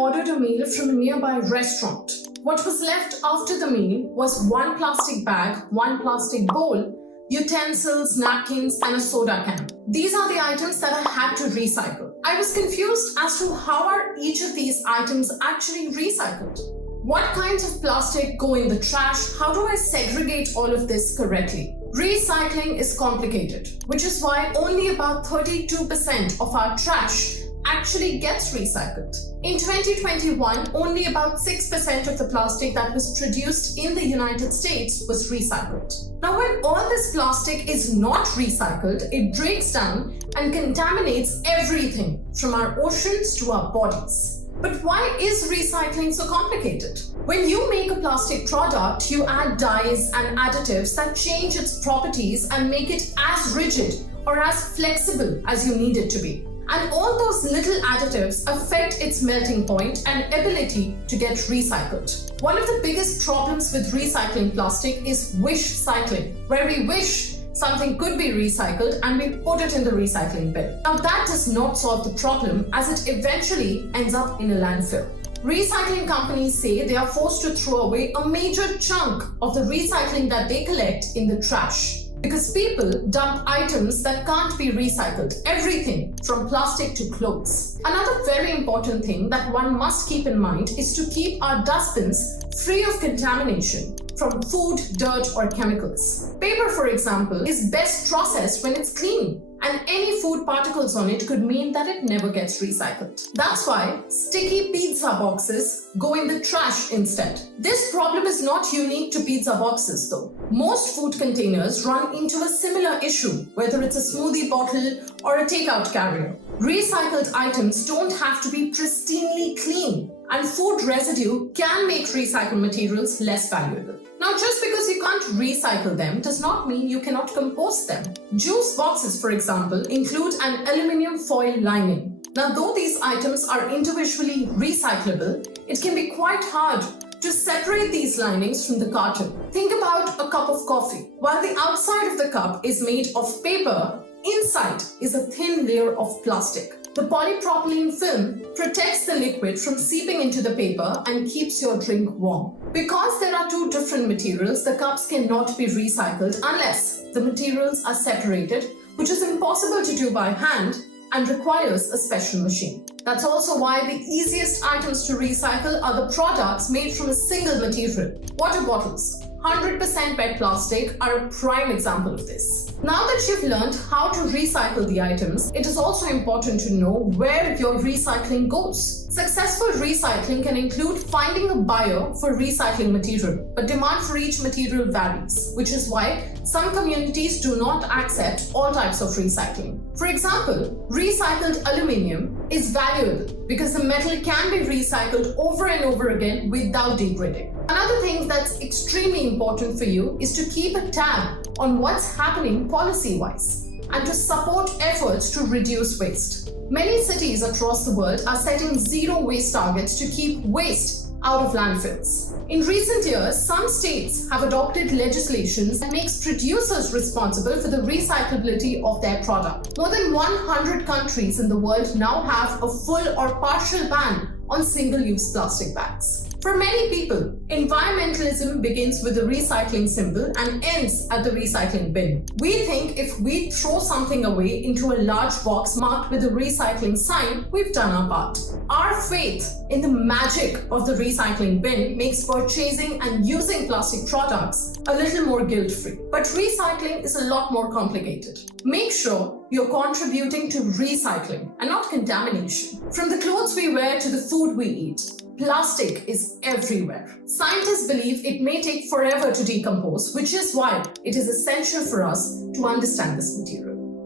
ordered a meal from a nearby restaurant. What was left after the meal was one plastic bag, one plastic bowl, utensils, napkins, and a soda can. These are the items that I had to recycle. I was confused as to how are each of these items actually recycled. What kinds of plastic go in the trash? How do I segregate all of this correctly? Recycling is complicated, which is why only about 32% of our trash actually gets recycled. In 2021, only about 6% of the plastic that was produced in the United States was recycled. Now, when all this plastic is not recycled, it breaks down and contaminates everything from our oceans to our bodies. But why is recycling so complicated? When you make a plastic product, you add dyes and additives that change its properties and make it as rigid or as flexible as you need it to be. And all those little additives affect its melting point and ability to get recycled. One of the biggest problems with recycling plastic is wish cycling, where we wish something could be recycled and we put it in the recycling bin. Now that does not solve the problem, as it eventually ends up in a landfill. Recycling companies say they are forced to throw away a major chunk of the recycling that they collect in the trash, because people dump items that can't be recycled, everything from plastic to clothes. Another very important thing that one must keep in mind is to keep our dustbins free of contamination from food, dirt, or chemicals. Paper, for example, is best processed when it's clean, and any food particles on it could mean that it never gets recycled. That's why sticky pizza boxes go in the trash instead. This problem is not unique to pizza boxes though. Most food containers run into a similar issue, whether it's a smoothie bottle or a takeout carrier. Recycled items don't have to be pristinely clean, and food residue can make recycled materials less valuable. Now, just because you can't recycle them does not mean you cannot compost them. Juice boxes, for example, include an aluminum foil lining. Now, though these items are individually recyclable, it can be quite hard to separate these linings from the carton. Think about a cup of coffee. While the outside of the cup is made of paper, inside is a thin layer of plastic. The polypropylene film protects the liquid from seeping into the paper and keeps your drink warm. Because there are two different materials, the cups cannot be recycled unless the materials are separated, which is impossible to do by hand and requires a special machine. That's also why the easiest items to recycle are the products made from a single material. Water bottles, 100% PET plastic, are a prime example of this. Now that you've learned how to recycle the items, it is also important to know where your recycling goes. Successful recycling can include finding a buyer for recycling material, but demand for each material varies, which is why some communities do not accept all types of recycling. For example, recycled aluminium is valuable because the metal can be recycled over and over again without degrading. Another thing that's extremely important for you is to keep a tab on what's happening policy-wise and to support efforts to reduce waste. Many cities across the world are setting zero waste targets to keep waste out of landfills. In recent years, some states have adopted legislation that makes producers responsible for the recyclability of their product. More than 100 countries in the world now have a full or partial ban on single-use plastic bags. For many people, environmentalism begins with the recycling symbol and ends at the recycling bin. We think if we throw something away into a large box marked with a recycling sign, we've done our part. Our faith in the magic of the recycling bin makes purchasing and using plastic products a little more guilt-free. But recycling is a lot more complicated. Make sure you're contributing to recycling and not contamination. From the clothes we wear to the food we eat, plastic is everywhere. Scientists believe it may take forever to decompose, which is why it is essential for us to understand this material.